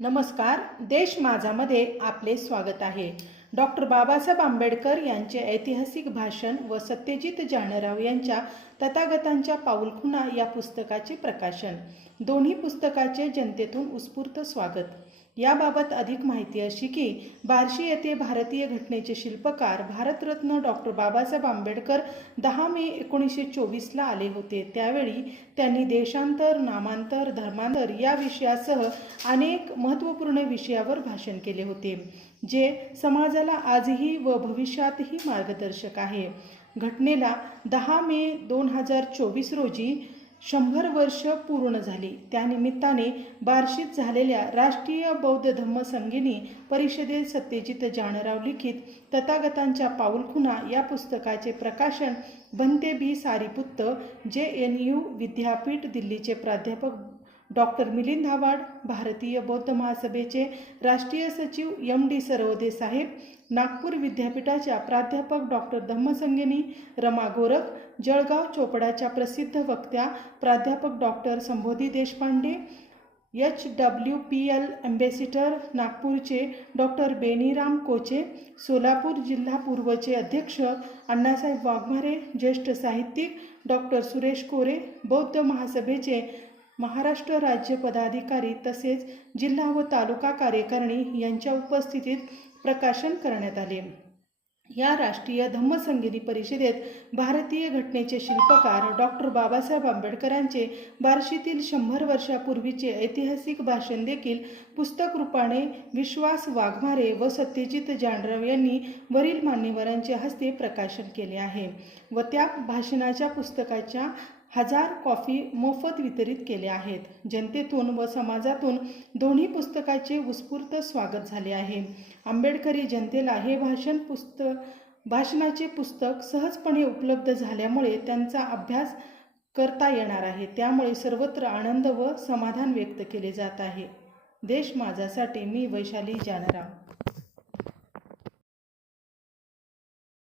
नमस्कार देश माझामध्ये आपले स्वागत आहे. डॉक्टर बाबासाहेब आंबेडकर यांचे ऐतिहासिक भाषण व सत्यजित जानराव यांच्या तथागतांच्या पाऊलखुणा या पुस्तकाचे प्रकाशन. दोन्ही पुस्तकाचे जनतेतून उत्स्फूर्त स्वागत. याबाबत अधिक माहिती अशी की बार्शी येथे भारतीय घटनेचे शिल्पकार भारतरत्न डॉक्टर बाबासाहेब आंबेडकर दहा मे एकोणीसशे चोवीसला आले होते. त्यावेळी त्यांनी देशांतर नामांतर धर्मांतर या विषयासह अनेक महत्त्वपूर्ण विषयावर भाषण केले होते जे समाजाला आजही व भविष्यातही मार्गदर्शक आहे. घटनेला दहा मे दोन हजार चोवीस रोजी शंभर वर्ष पूर्ण झाली. त्यानिमित्ताने बार्शीत झालेल्या राष्ट्रीय बौद्ध धम्म संगिनी परिषदेत सत्यजित जानराव लिखित तथागतांच्या पाऊलखुणा या पुस्तकाचे प्रकाशन बनते बी सारीपुत्त जे एन यू विद्यापीठ दिल्लीचे प्राध्यापक डॉक्टर मिलिंद आव्हाड भारतीय बौद्ध महासभेचे राष्ट्रीय सचिव एम डी सरवदे साहेब नागपूर विद्यापीठाच्या प्राध्यापक डॉक्टर धम्मसंगिनी रमा गोरख जळगाव चोपडाच्या प्रसिद्ध वक्त्या प्राध्यापक doctor Sambodhi Deshpande H W P L ambassador नागपूरचे डॉक्टर बेनीराम कोचे सोलापूर जिल्हा पूर्वचे अध्यक्ष अण्णासाहेब वाघमारे ज्येष्ठ साहित्यिक डॉक्टर सुरेश कोरे बौद्ध महासभेचे महाराष्ट्र राज्य पदाधिकारी तसेच जिल्हा व तालुका कार्यकारिणी यांच्या उपस्थितीत प्रकाशन करण्यात आले. या राष्ट्रीय धम्मसंगिनी परिषदेत भारतीय घटनेचे शिल्पकार डॉक्टर बाबासाहेब आंबेडकरांचे बार्शीतील शंभर वर्षापूर्वीचे ऐतिहासिक भाषण देखील पुस्तक रूपाने विश्वास वाघमारे व सत्यजित जानरव यांनी वरील मान्यवरांच्या हस्ते प्रकाशन केले आहे व त्या भाषणाच्या पुस्तकाच्या हजार कॉफी मोफत वितरित केले आहेत. जनतेतून व समाजातून दोन्ही पुस्तकाचे उत्स्फूर्त स्वागत झाले आहे. आंबेडकरी जनतेला हे भाषण पुस्तक भाषणाचे पुस्तक सहजपणे उपलब्ध झाल्यामुळे त्यांचा अभ्यास करता येणार आहे. त्यामुळे सर्वत्र आनंद व समाधान व्यक्त केले जात आहे. देश माझ्यासाठी मी वैशाली जानराव